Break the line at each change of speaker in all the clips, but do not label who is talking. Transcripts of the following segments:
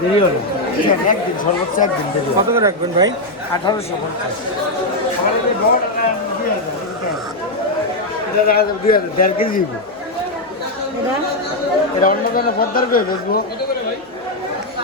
দেরি
কত করে রাখবেন ভাই?
আঠারোশো পঞ্চাশ। দুই হাজার দেড় কেজি।
এটা
অন্য ধরনের পদ্মার করে বেচবো
মাছের অবস্থা তো ভালো
এটা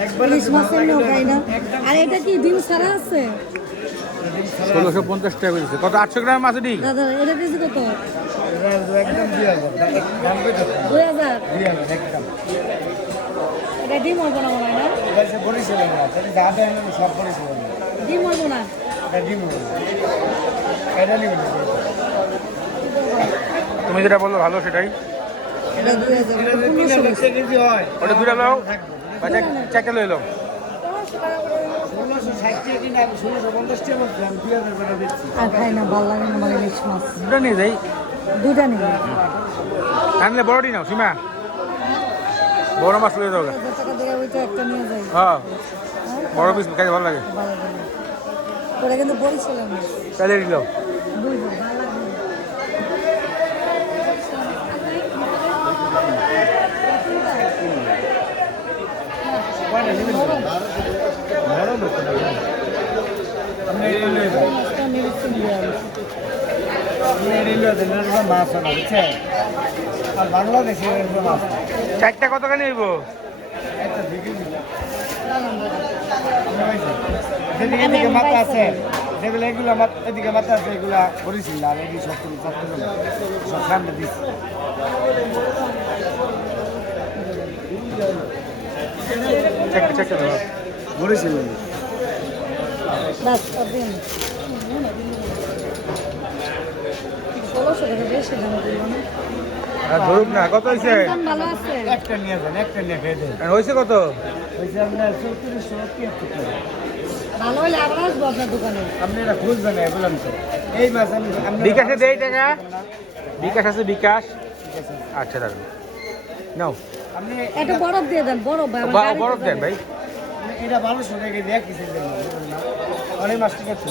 ইলিশ মাছের নৌকাই না আর এটা কি ডিম ছাড়া আছে?
ষোলোশো পঞ্চাশ টাকা কত? আটশো গ্রাম
দাদা এটা কেজি কত?
দুই হাজার।
এটা ডিম না মনে হয় না? ডিম না
না।
তুমি যেটা বলল ভালো সেটাই।
হয়।
ওটা দুটা লইলো।
টাকা
দিচ্ছি
আর খাই না ভালো লাগে না আমার ইলিশ মাছ।
দুটা নিয়ে যাই।
দুইটা নিবি
আনলে বড়টি নাও সীমা। বড় মাছ লয়ে যাও গা।
হাজার টাকা দিয়ে ওইটা একটা নিয়ে যাই।
হ্যাঁ। বড় পিস খাইতে ভালো লাগে।
ভালো কিন্তু বলছিলাম
তাহলে দিল।
দুই জন, ভালো লাগবে না।
কয়টা নেবেন বড় লোক আপনি এটা নিয়ে যান
মাছটা নিরীক্ষণ দিয়ে আনছি।
আপনি এটা নিয়ে যান এটা মাছ না বুঝছেন আর বাংলাদেশে এরকম মাছ না।
চারটা কত খানি হইব?
এদিকে মাথা আছে যেগুলো এগুলো এদিকে মাথা আছে এগুলা করেছিল আর এগুলি সব তুমি সব তুমি সব সামনে
বাস, দিন। ষোলোশো টাকা বেশি দাম দিল না?
আর ধরুক না কত হয়েছে?
দাম ভালো আছে?
একটা নিয়ে যান একটা নিয়ে খেয়ে দেন।
হয়েছে কত?
ওইসে আপনার চৌত্রিশশো তিয়াত্তর টাকা।
ভালো হলে আবার আসব আপনার দোকানে।
আপনি এটা খুঁজবেন না বললাম তো। এই মাছ আমি
বিকাশে দেই টাকা? বিকাশ আছে বিকাশ? আচ্ছা দাদা নাও।
আপনি
একটা বরফ দিয়ে দেন বরফ
বরফ দেন ভাই।
এটা বারোশো টাকা দিয়ে না, অনেক মাস আছে